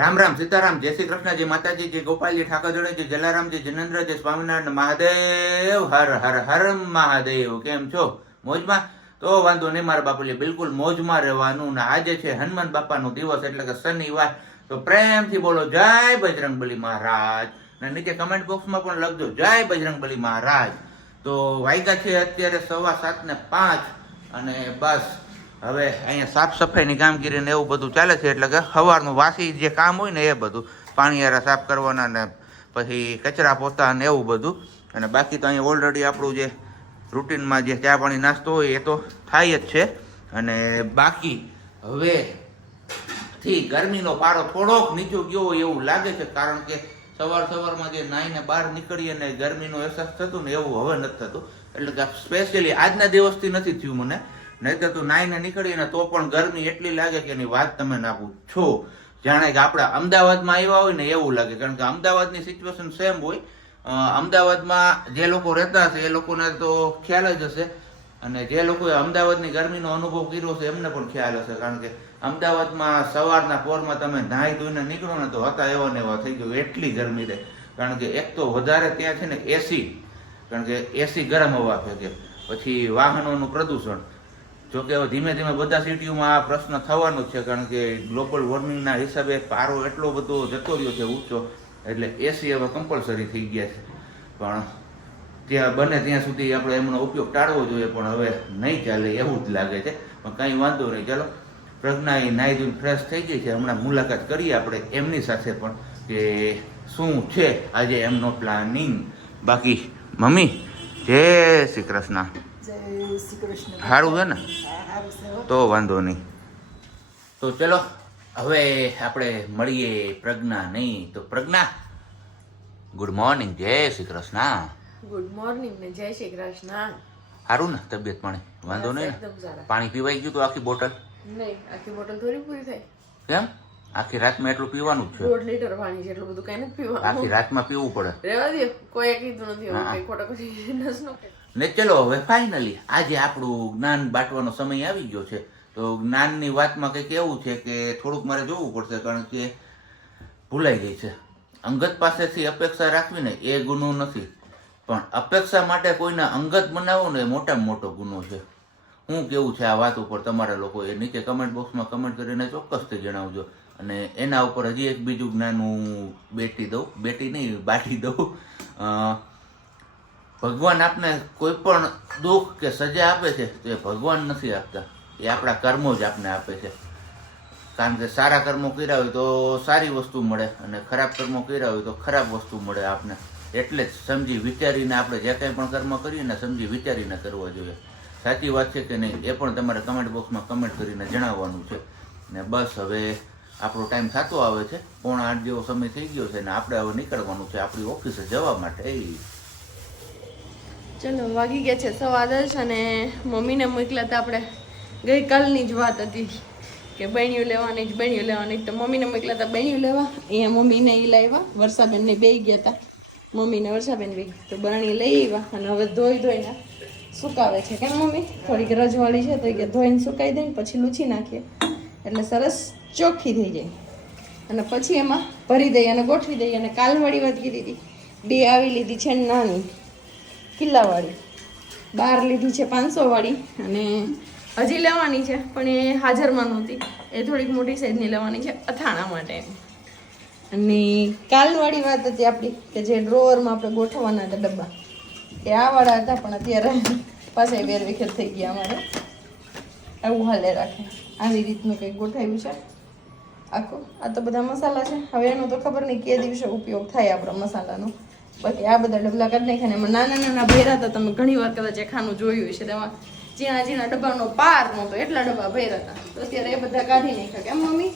રામ રામ સીતારામ, જય શ્રી કૃષ્ણ, જય માતાજી, જય ગોપાલજી, ઠાકોરજી, જય જલારામ, જય જિનેન્દ્ર, જય સ્વામિનારાયણ મહાદેવ, હર હર હર મહાદેવ. કેમ છો? મોજમાં? તો વાંધો નહીં મારા બાપુજી, બિલકુલ મોજમાં રહેવાનું. ને આજે છે હનુમાન બાપાનો દિવસ એટલે કે શનિવાર. તો પ્રેમથી બોલો જય બજરંગબલી મહારાજ. ને નીચે કમેન્ટ બોક્સમાં પણ લખજો જય બજરંગબલી મહારાજ. તો વાગ્યા છે અત્યારે 7:05 અને બસ હવે અહીંયા સાફ સફાઈની કામગીરી ને એવું બધું ચાલે છે. એટલે કે સવારનું વાસી જે કામ હોય ને એ બધું પાણીયારા સાફ કરવાના ને પછી કચરા પોતા ને એવું બધું. અને બાકી તો અહીંયા ઓલરેડી આપણું જે રૂટીનમાં જે ચા પાણી નાસ્તો હોય એ તો થાય જ છે. અને બાકી હવેથી ગરમીનો પારો થોડોક નીચો ગયો હોય એવું લાગે છે, કારણ કે સવારમાં જે નાઈને બહાર નીકળીએ ને ગરમીનો અહેસાસ થતું ને એવું હવે નથી થતું. એટલે કે સ્પેશિયલી આજના દિવસથી નથી થયું મને, નહીં તો નાઈને નીકળીએ ને તો પણ ગરમી એટલી લાગે કે એની વાત તમે ના પૂછો. જાણે કે આપણે અમદાવાદમાં આવ્યા હોય ને એવું લાગે, કારણ કે અમદાવાદની સિચ્યુએશન સેમ હોય. અમદાવાદમાં જે લોકો રહેતા હશે એ લોકોને તો ખ્યાલ જ હશે, અને જે લોકોએ અમદાવાદની ગરમીનો અનુભવ કર્યો છે એમને પણ ખ્યાલ હશે. કારણ કે અમદાવાદમાં સવારના પોરમાં તમે નાહી ધોઈને નીકળો ને તો હતા એવા ને એવા થઈ ગયો, એટલી ગરમી રહે. કારણ કે એક તો વધારે ત્યાં છે ને એસી, કારણ કે એસી ગરમ હવા ફેંકે, પછી વાહનોનું પ્રદૂષણ. જોકે હવે ધીમે ધીમે બધા સિટીઓમાં આ પ્રશ્ન થવાનો જ છે, કારણ કે ગ્લોબલ વોર્મિંગના હિસાબે પારો એટલો બધો જતો રહ્યો છે ઊંચો, એટલે એસી હવે કમ્પલસરી થઈ ગયા છે. પણ ત્યાં બને ત્યાં સુધી આપણે એમનો ઉપયોગ ટાળવો જોઈએ, પણ હવે નહીં ચાલે એવું જ લાગે છે. પણ કંઈ વાંધો નહીં, ચાલો. પ્રજ્ઞા એ નાહી ધોઈને ફ્રેશ થઈ ગઈ છે, હમણાં મુલાકાત કરીએ આપણે એમની સાથે પણ કે શું છે આજે એમનો પ્લાનિંગ. બાકી મમ્મી જય શ્રી કૃષ્ણ. સારું છે ને? તો વાંધો નહીં. તો ચલો હવે આપણે મળીએ પ્રજ્ઞા નહીં તો પ્રજ્ઞા, ગુડ મોર્નિંગ, જય શ્રી કૃષ્ણ. ગુડ મોર્નિંગ ને જય શ્રી કૃષ્ણ. સારું ને તબિયત પાણી? વાંધો નહીં ને? પાણી પીવાઈ ગયું તો આખી બોટલ? નહીં, આખી બોટલ થોડી પૂરી થાય. કેમ? આખી રાતમાં એટલું પીવાનું જ છે? 1.5 લીટર પાણી છે, એટલું બધું કઈ નથી પીવાનું. આખી રાતમાં પીવું પડે? રહેવા દે, કોઈ કીધું નથી. કઈ ખોટા ખોટી નસનો ને ચલો હવે ફાઇનલી આજે આપણું જ્ઞાન બાંટવાનો સમય આવી ગયો છે. તો જ્ઞાનની વાતમાં કંઈક એવું છે કે થોડુંક મારે જોવું પડશે, કારણ કે ભૂલાઈ ગઈ છે. અંગત પાસેથી અપેક્ષા રાખવી ને એ ગુનો નથી, પણ અપેક્ષા માટે કોઈને અંગત બનાવવું ને એ મોટામાં મોટો ગુનો છે. શું કેવું છે આ વાત ઉપર તમારા લોકો એ નીચે કમેન્ટ બોક્સમાં કમેન્ટ કરીને ચોક્કસથી જણાવજો. અને એના ઉપર હજી એક બીજું જ્ઞાન હું બેટી નહીં બાટી દઉં. ભગવાન આપને કોઈ પણ દુઃખ કે સજા આપે છે તો એ ભગવાન નથી આપતા, એ આપણા કર્મો જ આપને આપે છે. કારણ કે સારા કર્મો કર્યા હોય તો સારી વસ્તુ મળે, અને ખરાબ કર્મો કર્યા હોય તો ખરાબ વસ્તુ મળે આપને. એટલે જ સમજી વિચારીને આપણે જે કંઈ પણ કર્મ કરીએ ને સમજી વિચારીને કરવા જોઈએ. સાચી વાત છે કે નહીં એ પણ તમારે કમેન્ટ બોક્સમાં કમેન્ટ કરીને જણાવવાનું છે. ને બસ હવે આપણો ટાઈમ થતો આવે છે, 7:45 જેવો સમય થઈ ગયો છે ને આપણે હવે નીકળવાનું છે આપણી ઓફિસે જવા માટે. ચલો વાગી ગયા છે 10:15 અને મમ્મીને મોકલ્યા હતા આપણે. ગઈકાલની જ વાત હતી કે બહેણીઓ લેવાની તો મમ્મીને મોકલ્યા હતા બહેણીઓ લેવા. અહીંયા મમ્મીને એ લાવ્યા, વર્ષાબેનને બે ગયા હતા, મમ્મીને વર્ષાબેન બે. તો બરણી લઈ આવ્યા અને હવે ધોઈને સુકાવે છે. કેમ મમ્મી? થોડીક રજવાળી છે તો કે ધોઈને સુકાઈ દઈને પછી લૂછી નાખીએ એટલે સરસ ચોખ્ખી થઈ જાય. અને પછી એમાં ભરી દઈએ અને ગોઠવી દઈએ. અને કાલવાળી વાત કીધી હતી, 2 આવી લીધી છે નાની કિલ્લાવાળી, 12 લીધી છે 500 વાળી, અને હજી લેવાની છે પણ એ હાજરમાં નહોતી, એ થોડીક મોટી સાઈઝની લેવાની છે અથાણા માટે. અને કાલવાળી વાત હતી આપણી કે જે ડ્રોવરમાં આપણે ગોઠવવાના હતા ડબ્બા, એ આ વાળા હતા પણ અત્યારે પાછા વેરવિખેર થઈ ગયા અમારે. એવું હાલે રાખે, આવી રીતનું કંઈક ગોઠવ્યું છે આખું. આ તો બધા મસાલા છે, હવે એનો તો ખબર નહીં કે દિવસે ઉપયોગ થાય આપણા મસાલાનો. બાકી આ બધા ડબલા કાઢી નાખ્યા. એમાં નાના ભર્યા હતા, તમે ઘણી વાર કદાચ એ ખાનું જોયું છે, તેમાં ઝીણા ડબ્બાનો પાર નહોતો, એટલા ડબ્બા ભર્યા હતા. તો અત્યારે એ બધા કાઢી નાખ્યા. કેમ મમ્મી?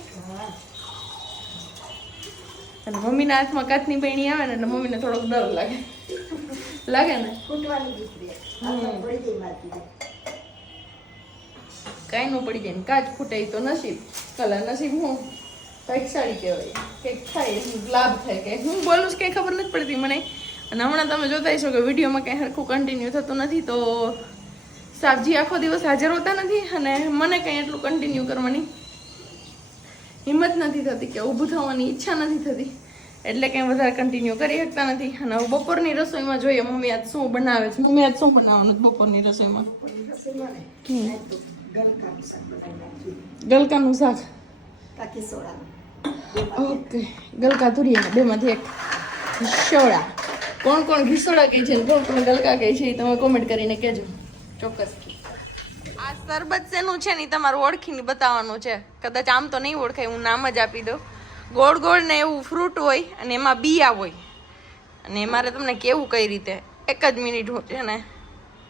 અને મમ્મીના હાથમાં કાચની બહેણી આવે ને એટલે મમ્મીને થોડોક ડર લાગે ને? કાંઈ ન પડી જાય ને કાચ ફૂટે તો નસીબ. કલા નસીબ હું કંઈક સાડી કહેવાય, કંઈક થાય લાભ થાય. કે હું બોલું છું કંઈ ખબર નથી પડતી મને. અને હમણાં તમે જોતા હશો કે વિડીયોમાં કંઈ સરખું કન્ટિન્યુ થતું નથી, તો સાબજી આખો દિવસ હાજર હોતા નથી અને મને કંઈ એટલું કન્ટિન્યુ કરવાની હિંમત નથી થતી કે ઊભું થવાની ઈચ્છા નથી થતી, એટલે કંઈ વધારે કન્ટિન્યુ કરી શકતા નથી. અને હવે બપોરની રસોઈમાં જોઈએ મમ્મી આજ શું બનાવે છે. મમ્મી આજ શું બનાવવાનું છે બપોરની રસોઈમાં? ગલકાનું શાક. ઓકે, ગલકા તુરિયા બેમાંથી એક. ઘીસોડા. કોણ કોણ ઘીસોડા કહે છે ને કોણ કોણ ગલકા કહે છે એ તમે કોમેન્ટ કરીને કહેજો ચોક્કસ. આ શરબત શેનું છે ને તમારું ઓળખીને બતાવવાનું છે. કદાચ આમ તો નહીં ઓળખાય, હું નામ જ આપી દઉં. ગોળ ગોળ ને એવું ફ્રૂટ હોય અને એમાં બિયા હોય, અને મારે તમને કેવું કઈ રીતે, એક જ મિનિટ છે ને.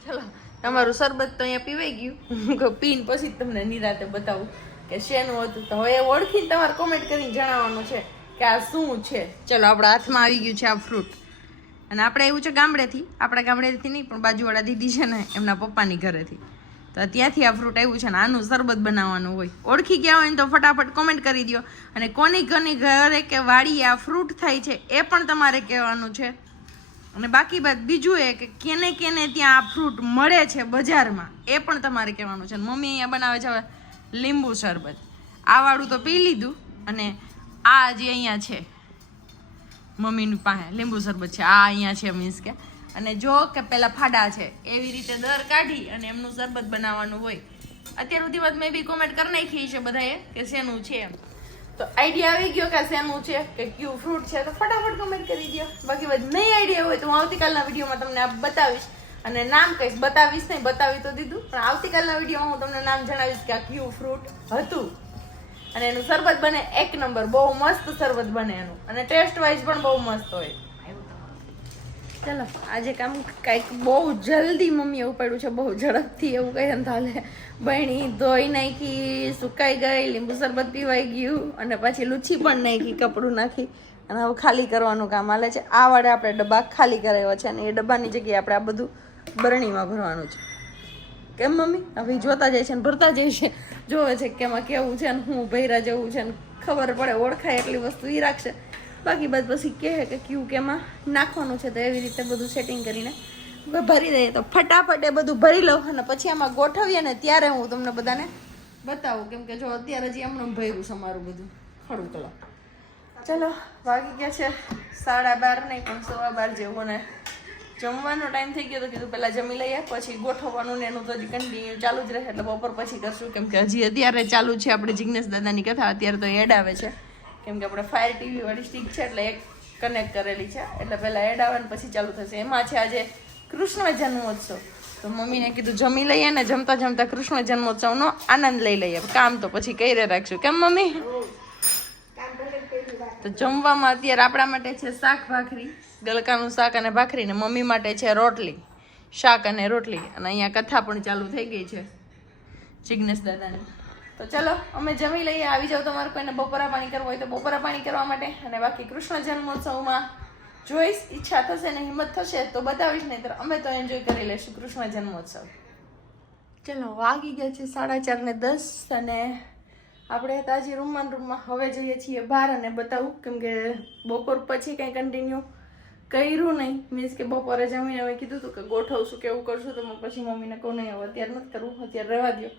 ચલો, તમારું શરબત તો અહીંયા પીવાઈ ગયું, પીને પછી તમને નિરાતે બતાવું કે શેનું હતું. તો હવે ઓળખીને તમારે કોમેન્ટ કરીને જણાવવાનું છે કે આ શું છે. ચલો, આપણા હાથમાં આવી ગયું છે આ ફ્રૂટ, અને આપણે એવું છે ગામડેથી, આપણા ગામડેથી નહીં પણ બાજુવાળા દીદી છે ને એમના પપ્પાની ઘરેથી, તો ત્યાંથી આ ફ્રૂટ આવ્યું છે ને આનું શરબત બનાવવાનું હોય. ઓળખી ગયા હોય ને તો ફટાફટ કોમેન્ટ કરી દો. અને કોની કોની ઘરે કે વાડીએ આ ફ્રૂટ થાય છે એ પણ તમારે કહેવાનું છે. અને બાકી બાદ બીજું એ કે કેને કેને ત્યાં આ ફ્રૂટ મળે છે બજારમાં એ પણ તમારે કહેવાનું છે. મમ્મી અહીંયા બનાવે છે હવે લીંબુ શરબત. આ વાળું તો પી લીધું, અને આ જે અહીંયા છે મમ્મીની પાસે લીંબુ શરબત છે, આ અહીંયા છે મીન્સ કે. અને જો કે પેલા ફાડા છે એવી રીતે દર કાઢી અને એમનું શરબત બનાવવાનું હોય. અત્યાર સુધીમાં મેં બી કોમેન્ટ કરી નાખી છે બધાએ કે શેનું છે એમ. તો આઈડિયા આવી ગયો કે શેનું છે કે કયું ફ્રૂટ છે, તો ફટાફટ કોમેન્ટ કરી દો. બાકી બધ નહીં આઈડિયા હોય તો હું આવતીકાલના વિડીયોમાં તમને આ બતાવીશ અને નામ કહીશ. બતાવીશ નહીં, બતાવી તો દીધું, પણ આવતીકાલના વિડીયોમાં હું તમને નામ જણાવીશ કે આ કયું ફ્રૂટ હતું. અને એનું શરબત બને એક નંબર, બહુ મસ્ત શરબત બને એનું, અને ટેસ્ટ વાઇઝ પણ બહુ મસ્ત હોય. ચલો, આજે કામ કંઈક બહુ જલ્દી મમ્મીએ ઉપાડ્યું છે, બહુ ઝડપથી એવું કહે ને હાલે. બહેણી ધોઈ નાખી, સુકાઈ ગઈ, લીંબુ શરબત પીવાઈ ગયું, અને પછી લૂછી પણ નાખી, કપડું નાખી, અને હવે ખાલી કરવાનું કામ હાલે છે. આ વાડે આપણે ડબ્બા ખાલી કરાવ્યા છે, અને એ ડબ્બાની જગ્યાએ આપણે આ બધું બરણીમાં ભરવાનું છે. કેમ મમ્મી? હવે જોતા જાય છે ને ભરતા જાય છે, જોવે છે કે એમાં કેવું છે ને હું ભૈરા જેવું છે ને ખબર પડે, ઓળખાય એટલી વસ્તુ એ રાખશે. બાકી બાદ પછી કહે કે કયું કેમાં નાખવાનું છે, તો એવી રીતે બધું સેટિંગ કરીને ભરી દઈએ. તો ફટાફટ એ બધું ભરી લઉં અને પછી આમાં ગોઠવીએ ને ત્યારે હું તમને બધાને બતાવું, કેમ કે જો અત્યારે હજી હમણાં ભર્યું છે મારું બધું ખડું કલાક. ચલો, વાગી ગયા છે 12:30 નહીં પણ 12:15 જેવું, ને જમવાનો ટાઈમ થઈ ગયો તો કીધું પહેલાં જમી લઈએ પછી ગોઠવવાનું ને એનું તો હજી કન્ટિન્યુ ચાલુ જ રહે, એટલે બપોર પછી કરશું. કેમ કે હજી અત્યારે ચાલુ છે આપણે જિગ્નેશ દાદાની કથા, અત્યારે તો એડ આવે છે, કેમ કે આપણે ફાયર ટીવી વાળી સ્ટીક છે એટલે એક કનેક્ટ કરેલી છે, એટલે પહેલાં એડ આવે ને પછી ચાલુ થશે. એમાં છે આજે કૃષ્ણ જન્મોત્સવ, તો મમ્મીને કીધું જમી લઈએ ને જમતા જમતા કૃષ્ણ જન્મોત્સવનો આનંદ લઈ લઈએ. કામ તો પછી કઈ રે રાખશું, કેમ મમ્મી? તો જમવામાં અત્યારે આપણા માટે છે શાક ભાખરી, ગલકાનું શાક અને ભાખરી, ને મમ્મી માટે છે રોટલી, શાક અને રોટલી. અને અહીંયા કથા પણ ચાલુ થઈ ગઈ છે જિગ્નેશ દાદાની. તો ચલો અમે જમી લઈએ. આવી જાવ તમારે કોઈને બપોરા પાણી કરવું હોય તો બપોરા પાણી કરવા માટે, અને બાકી કૃષ્ણ જન્મોત્સવમાં જોઈશ, ઈચ્છા થશે ને હિંમત થશે તો બતાવીશ, નહીં તો અમે તો એન્જોય કરી લઈશું કૃષ્ણ જન્મોત્સવ. ચલો, વાગી ગયા છે 4:10, અને આપણે તાજી રૂમમાં હવે જઈએ છીએ બહાર, અને બતાવું કેમ કે બપોર પછી કંઈ કન્ટિન્યુ કર્યું નહીં. મીન્સ કે બપોરે જમીને અમે કીધું હતું કે ગોઠવશું કે એવું કરશું, તો પછી મમ્મીને કહું નહીં હવે અત્યારે નથી કરવું, અત્યારે રહેવા દો,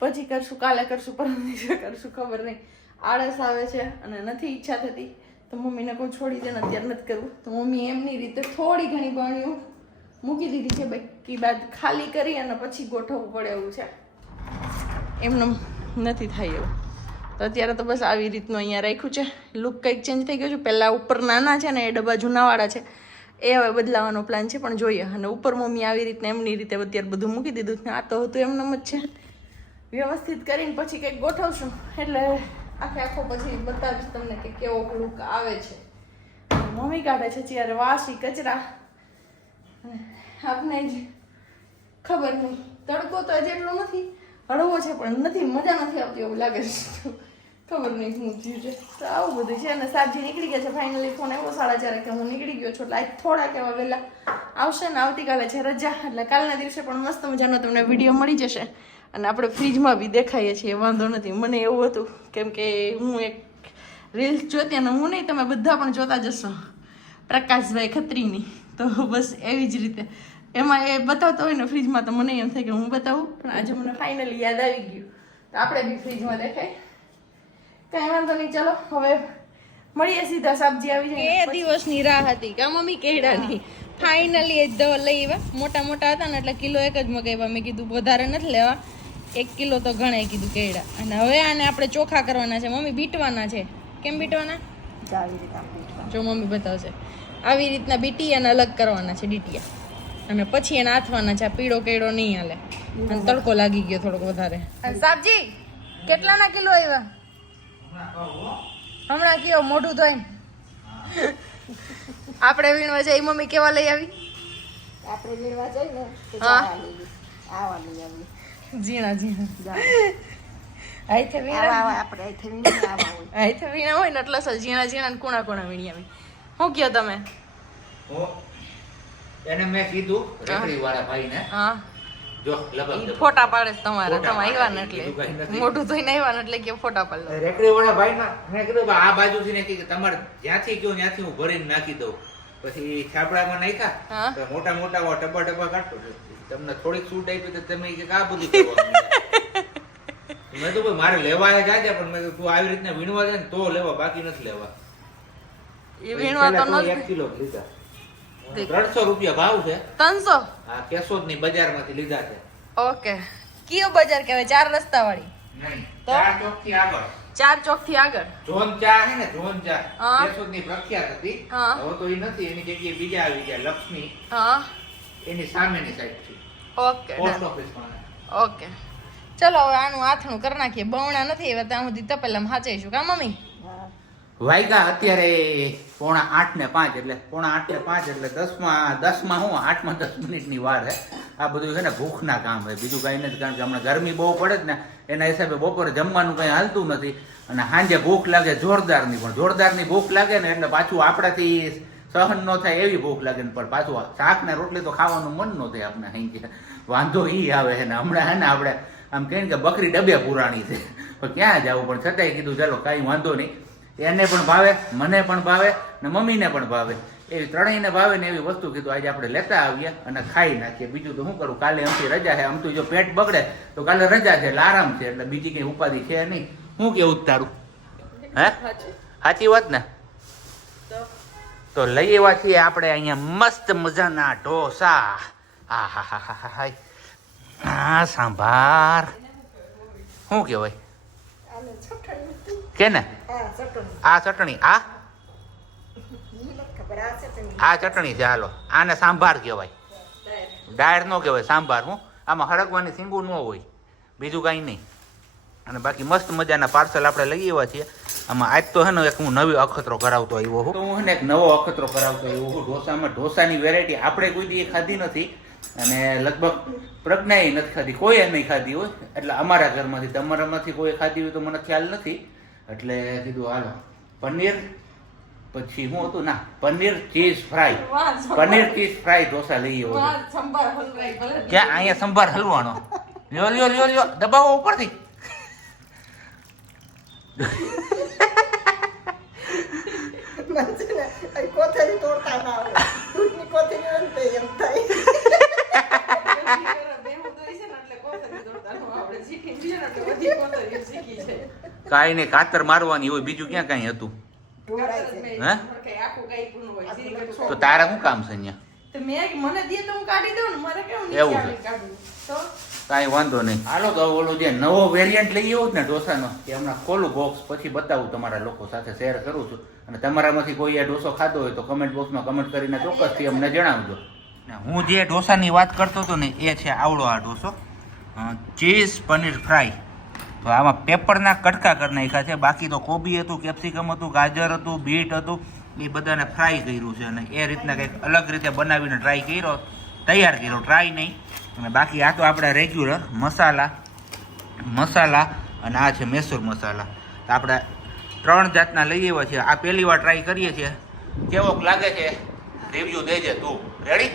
પછી કરશું, કાલે કરશું, પરમ દિવસે કરશું, ખબર નહીં. આળસ આવે છે અને નથી ઈચ્છા થતી, તો મમ્મીને કહું છોડી દે ને અત્યારે નથી કરવું. તો મમ્મી એમની રીતે થોડી ઘણી બરણીઓ મૂકી દીધી છે, બાકી બાદ ખાલી કરી અને પછી ગોઠવવું પડે એવું છે, એમનું નથી થાય એવું. તો અત્યારે તો બસ આવી રીતનું અહીંયા રાખ્યું છે. લુક કંઈક ચેન્જ થઈ ગયો છે. પહેલાં ઉપર નાના છે ને એ ડબ્બા જૂનાવાળા છે, એ હવે બદલાવાનો પ્લાન છે, પણ જોઈએ. અને ઉપર મમ્મી આવી રીતના એમની રીતે અત્યારે બધું મૂકી દીધું. આ તો હતું એમનેમ જ છે, વ્યવસ્થિત કરીને પછી કંઈક ગોઠવશું, એટલે આખો પછી બતાવીશ તમને કે કેવો લુક આવે છે. મમ્મી કાઢે છે ત્યારે વાસી કચરા, આપને જ ખબર નહીં. તડકો તો જેટલો નથી, હળવો છે પણ નથી, મજા નથી આવતી એવું લાગે છે, ખબર નહીં શું થયું છે. તો આવું બધું છે. અને સાબજી નીકળી ગયા છે ફાઇનલી. ફોન આવ્યો 4:30 કે હું નીકળી ગયો છું, એટલે આજ થોડાક એવા વહેલા આવશે ને આવતીકાલે છે રજા, એટલે કાલના દિવસે પણ મસ્ત મજાનો તમને વિડીયો મળી જશે. અને આપણે ફ્રીજમાં બી દેખાઈએ છીએ, વાંધો નથી. મને એવું હતું કેમ કે હું એક રીલ્સ જોતી, અને હું નહીં તમે બધા પણ જોતા જશો પ્રકાશભાઈ ખત્રીની, તો બસ એવી જ રીતે એમાં એ બતાવતા હોય ને ફ્રીજમાં, તો મને એમ થાય કે હું બતાવું. પણ આજે મને ફાઇનલી યાદ આવી ગયું, તો આપણે બી ફ્રીજમાં દેખાય કઈ વાંધો નહીં, ચલો હવે મળીએ સીધા. સબ્જી આવી જાય. એ દિવસની રાહ હતી કા મમ્મી કેળાની. ફાઇનલી એ દવા લઈ આવ્યા. મોટા મોટા હતા ને એટલે કિલો એક જ મગાવ્યા. મેં કીધું વધારે નથી લેવા, 1 કિલો તો ગણાય કીધું કેળા. અને હવે આને આપણે ચોખા કરવાના છે મમ્મી, બીટવાના છે. કેમ બીટવાના? જો મમ્મી બતાવશે. આવી રીતના બીટી અને અલગ કરવાના છે ડીટીયા, અને પછી એને આથવાના છે. આ પીળો કેળો નહીં હાલે, અને તડકો લાગી ગયો થોડોક વધારે. સાબજી કેટલાના કિલો આવ્યા હમણાં? કયો મોઢું ધોઈ આપણે વીણવા જઈ. મમ્મી કેવા લઈ આવી? આપણે વીણવા જઈ ને આવા લઈ આવી. ઝીણા ઝીણા આઈથે વીણા આપણે અહીંથી વીણી આવા હોય. આઈથે વીણા હોય ને એટલે અસલ ઝીણા ઝીણા ને કુણા કુણા વીણી આવી. શું કયો તમે? એને મેં કીધું રેકડી વાળા ભાઈને, હા જો લગભગ ફોટા પાડે છે તમારે. તમે આવ્યા ને એટલે મોઢું ધોઈને આવ્યા ને એટલે કે ફોટા પાડ લો. રેકડી વાળા ભાઈને મેં કીધું કે આ બાજુથી ને કે તમારે જ્યાંથી કયો ત્યાંથી હું ભરીને નાખી દઉં. પછી છાપડામાં નાખ્યા તો મોટા મોટા ટપા ટપા કાઢતો. તમને થોડીક છૂટ આપી તો તમે કે આ બધી કરવા મેં તો મારે લેવા જાય પણ મેં તું આવી રીતના વીણવા જાય ને તો લેવા, બાકી નથી લેવા. એ વીણવા તો નથી. 1 કિલો લીધા, 300 રૂપિયા ભાવ છે. 300? હા, કેશોદ ની બજારમાંથી લીધા છે. ઓકે. કયો બજાર કહેવાય? 4 રસ્તા વાળી? નહીં, તો 4 ચોક થી આગળ. 4 ચોક થી આગળ ઝોન 4 હે ને, ઝોન 4 હા. કેશોદ ની પ્રખ્યાત હતી. હા. હવે તો એ નથી, એની જગ્યાએ બીજા આવી ગયા. લક્ષ્મી હા, એની સામેની સાઈડ છે. ઓકે પોસ્ટ ઓફિસ પાસે. ઓકે ચલો હવે આનું આથણું કરી નાખીએ. બવણા નથી એવા ત્યાં સુધી તપેલામાં હાચીશું કા મમ્મી? વાયગા અત્યારે 7:45 ને 5, એટલે 7:45 ને 5 એટલે 10માં હું 8માં 10 મિનિટની વાર છે. આ બધું છે ને ભૂખના કામ છે, બીજું કઈ નથી. કારણ કે હમણાં ગરમી બહુ પડે જ ને, એના હિસાબે બપોરે જમવાનું કઈ હાલતું નથી. અને સાંજે ભૂખ લાગે જોરદારની, પણ જોરદારની ભૂખ લાગે ને એટલે પાછું આપણાથી સહન ન થાય એવી ભૂખ લાગે ને, પણ પાછું શાક ને રોટલી તો ખાવાનું મન ન થાય આપણે. સાંજે વાંધો ઈ આવે છે ને. હમણાં હે ને આપણે આમ કહીએ કે બકરી ડબે પુરાણી છે, પણ ક્યાં જવું. પણ છતાંય કીધું ચાલો કાંઈ વાંધો નહીં. એને પણ ભાવે, મને પણ ભાવે ને મમ્મીને પણ ભાવે, એવી ત્રણેયને ભાવે ને એવી વસ્તુ કીધું આજે આપણે લેતા આવીએ અને ખાઈ નાખીએ. બીજું તો શું કરું, કાલે અમથી રજા છે. આમ તો જો પેટ બગડે તો કાલે રજા છે એટલે આરામ છે, એટલે બીજી કઈ ઉપાધિ છે નહીં. શું કેવું તારું? હે, સાચી વાત ને? તો લઈ આવ્યા છીએ આપણે અહીંયા મસ્ત મજાના ઢોસા. હા હા હા હા હા હા, સાંભાર શું કહેવાય કે ને? આ ચટણી, આ ચટણી છે. હાલો, આને સાંભાર કહેવાય, ડાયર નો કહેવાય, સાંભાર. હું આમાં હરગવાની સીંગું ન હોય, બીજું કાંઈ નહીં. અને બાકી મસ્ત મજાના પાર્સલ આપણે લઈ આવ્યા છીએ. આમાં આજ તો હે ને એક હું નવી અખતરો કરાવતો આવ્યો હું. તો હું એક નવો અખતરો કરાવતો આવ્યો હું ઢોસામાં. ઢોસાની વેરાયટી આપણે કોઈ દી ખાધી નથી, અને લગભગ પ્રજ્ઞાએ નથી ખાધી, કોઈએ નહીં ખાધી હોય. એટલે અમારા ઘરમાંથી, તમારામાંથી કોઈ ખાધી હોય તો મને ખ્યાલ નથી. એટલે કીધું હાલો પનીર, પછી શું હતું ના, paneer cheese fry, paneer cheese fry dosa લઈ આવ્યો. ક્યાં? અહીંયા સંભાર હલવાનો. લ્યો લ્યો લ્યો લ્યો, દબાવો ઉપરથી. કોથળી તોડતા ના આવડે, દૂધની કોથળી હોય ને તો એમ થાય. કાંઈ નહીં, કાતર મારવાની હોય, બીજું ક્યાં કાંઈ હતું? હે, તો તારા શું કામ છે અહીંયા? એવું છે, કાંઈ વાંધો નહીં. હાલો તો ઓલો જે નવો વેરિયન્ટ લઈ આવ્યો ને ઢોસાનો, કે હમણાં ખોલું બોક્સ, પછી બતાવું તમારા લોકો સાથે શેર કરું છું. અને તમારામાંથી કોઈ આ ઢોસો ખાધો હોય તો કમેન્ટ બોક્સમાં કમેન્ટ કરીને ચોક્કસથી અમને જણાવજો. હું જે ઢોસાની વાત કરતો હતો ને એ છે આવડો આ ઢોસો, ચીઝ પનીર ફ્રાય. તો આમાં પેપરના કટકા કરી નાખ્યા છે, બાકી તો કોબી હતું, કેપ્સિકમ હતું, ગાજર હતું, બીટ હતું, એ બધાને ફ્રાય કર્યું છે. અને એ રીતના કંઈક અલગ રીતે બનાવીને ટ્રાય કર્યો, તૈયાર કર્યો, ટ્રાય નહીં. અને બાકી આ તો આપણા રેગ્યુલર મસાલા અને આ છે મૈસૂર મસાલા. તો આપણે 3 જાતના લઈ આવ્યા છીએ. આ પહેલી વાર ટ્રાય કરીએ છીએ, કેવોક લાગે છે રિવ્યુ દેજે તું. રેડી?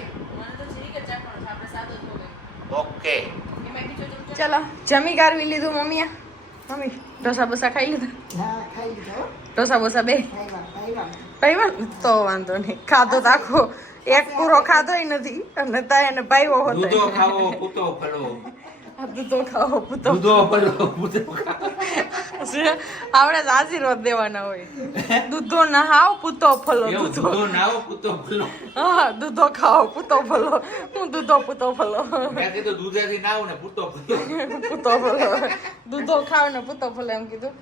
ઓકે ચલો જમી કારવી લીધું મમ્મીએ. મમ્મી ઢોસા બોસા ખાઈ લીધા? હા, ખાઈ લીધો. ઢોસા બોસા બે ખાઈ તો વાંધો નહીં. ખાધો તો આખો એક પૂરો ખાધોય નથી, અને તાય એને ભાઈઓ દૂધો હતો. ખાવો, પૂતો ફળો. આ દૂધો ખાઓ પૂતો દૂધો ભલો પૂતો આપણે જ આશીર્વાદ દેવાના હોય દૂધો નહાવ પૂતો ફલો એવું દૂધો દૂધો નાવો પૂતો ભલો હા દૂધો ખાઓ પૂતો ફલો હું દૂધો પૂતો ફલો મેં કીધું દૂધેથી નાવ ને પૂતો ભલો પૂતો ફલો દૂધો ખાવ ને પૂતો ફલો એમ કીધું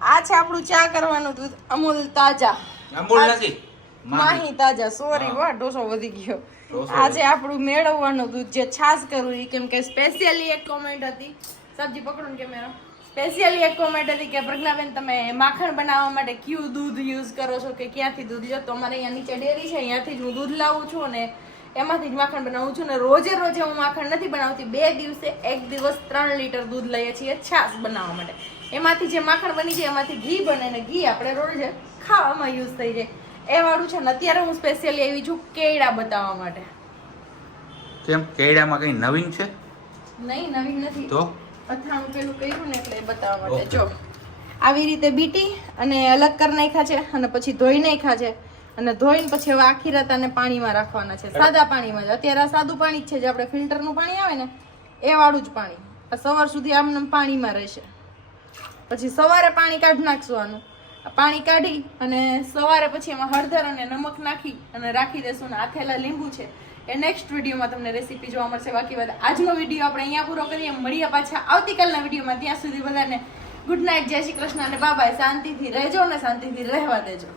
આ છે આપણું ચા કરવાનું દૂધ અમૂલ તાજા અમૂલ નથી માહી તાજા સોરી વાહ ઢોસો વધી ગયો આજે આપણું મેળવવાનું દૂધ જે છાશ કરવું એ કેમ કે સ્પેશિયલી એક કોમેન્ટ હતી સબ્જી પકડો ને કેમેરા સ્પેશિયલી એક કોમેન્ટ હતી કે પ્રજ્ઞાબેન તમે માખણ બનાવવા માટે કયું દૂધ યુઝ કરો છો કે ક્યાંથી દૂધ લો તો અમારે અહીંયા નીચે ડેરી છે અહીંયાથી જ હું દૂધ લાવું છું અને એમાંથી જ માખણ બનાવું છું ને રોજે રોજે હું માખણ નથી બનાવતી 2 દિવસે એક દિવસ 3 લીટર દૂધ લઈએ છીએ છાશ બનાવવા માટે એમાંથી જે માખણ બની જાય એમાંથી ઘી બને ને ઘી આપણે રોજે ખાવામાં યુઝ થઈ જાય એ વાળું છે ને અત્યારે હું સ્પેશિયલી આવી છું કેળા બતાવવા માટે કેમ કેળામાં કઈ નવીન છે નહીં નવીન નથી તો અથાણું પેલું કર્યું ને એટલે એ બતાવવા માટે જો આવી રીતે બીટી અને અલગ કરી નાખ્યા છે અને પછી ધોઈ નાખ્યા છે અને ધોઈને પછી હવે આખી રાત આને પાણીમાં રાખવાના છે સાદા પાણીમાં જ અત્યારે આ સાદું પાણી જ છે જે આપણે ફિલ્ટરનું પાણી આવે ને એ વાળું જ પાણી આ સવાર સુધી આમને પાણીમાં રહેશે પછી સવારે પાણી કાઢી નાખશું આનું પાણી કાઢી અને સવારે પછી એમાં હળદર અને નમક નાખી અને રાખી દેશું ને આથેલા લીંબુ છે એ નેક્સ્ટ વિડીયોમાં તમને રેસીપી જોવા મળશે બાકી વાત આજનો વિડીયો આપણે અહીંયા પૂરો કરીએ મળીએ પાછા આવતીકાલના વિડીયોમાં ત્યાં સુધી બધાને ગુડ નાઇટ જય શ્રી કૃષ્ણ અને બાય શાંતિથી રહેજો અને શાંતિથી રહેવા દેજો